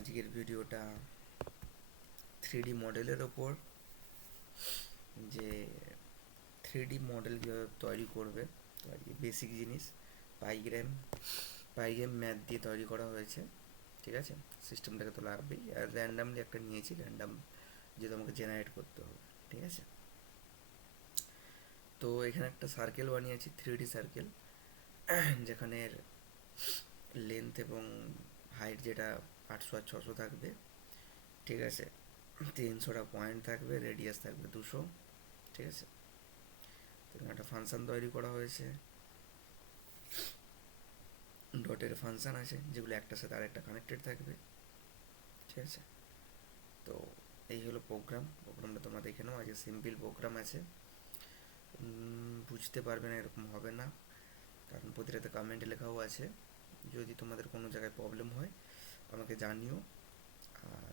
আজকের ভিডিওটা 3D মডেলের ওপর, যে 3D মডেল কীভাবে তৈরি করবে। তো আজকে বেসিক জিনিস পাইগ্রাম ম্যাথ দিয়ে তৈরি করা হয়েছে, ঠিক আছে। সিস্টেমটাকে তো লাগবেই, আর র্যান্ডামলি একটা নিয়েছি, র্যান্ডাম যে তোমাকে জেনারেট করতে হবে, ঠিক আছে। তো এখানে একটা সার্কেল বানিয়েছি, 3D সার্কেল, যেখানে লেন্থ এবং হাইট যেটা 800 আর 600 থাকবে, ঠিক আছে। 300টা পয়েন্ট থাকবে, রেডিয়াস থাকবে 200, ঠিক আছে। তো এখানে একটা ফাংশান তৈরি করা হয়েছে, ডটের ফাংশান আছে যেগুলো একটার সাথে আরেকটা কানেক্টেড থাকবে, ঠিক আছে। তো এই হলো প্রোগ্রামটা তোমরা দেখে নাও। আজকে সিম্পল প্রোগ্রাম আছে, বুঝতে পারবে না এরকম হবে না, কারণ প্রতিটাতে কমেন্ট লেখাও আছে। যদি তোমাদের কোনো জায়গায় প্রবলেম হয় আমাকে জানিও। আর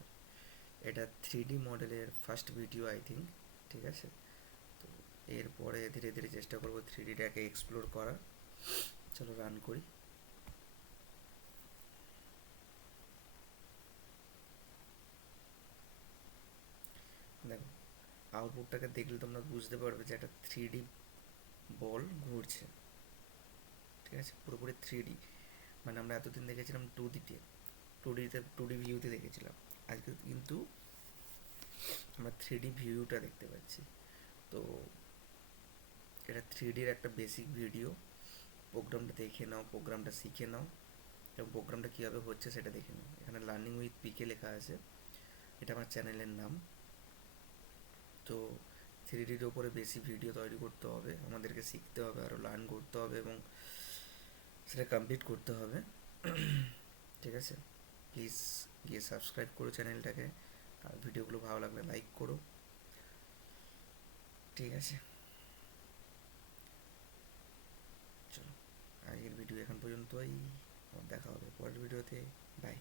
এটা 3D মডেলের ফার্স্ট ভিডিও আই থিঙ্ক, ঠিক আছে। তো এরপরে ধীরে ধীরে চেষ্টা করবো 3Dটাকে এক্সপ্লোর করার। চলো রান করি। দেখো, আউটপুটটাকে দেখলে তোমরা বুঝতে পারবে যে একটা 3D বল ঘুরছে, ঠিক আছে। পুরোপুরি 3D, মানে আমরা এতদিন দেখেছিলাম 2D ভিউতে দেখেছিলাম, আজকে কিন্তু আমরা 3D ভিউটা দেখতে পাচ্ছি। তো এটা 3Dর একটা বেসিক ভিডিও। প্রোগ্রামটা দেখে নাও, প্রোগ্রামটা শিখে নাও, এবং প্রোগ্রামটা কীভাবে হচ্ছে সেটা দেখে নাও। এখানে লার্নিং উইথ পিকে লেখা আছে, এটা আমার চ্যানেলের নাম। তো 3Dর ওপরে বেশি ভিডিও তৈরি করতে হবে, আমাদেরকে শিখতে হবে, আরও লার্ন করতে হবে এবং সেটা কমপ্লিট করতে হবে, ঠিক আছে। প্লিজ গিয়ে সাবস্ক্রাইব করো চ্যানেলটাকে, আর ভিডিওগুলো ভালো লাগলে লাইক করো, ঠিক আছে। চলো, আজকের ভিডিও এখন পর্যন্তই, দেখা হবে পরের ভিডিওতে। বাই।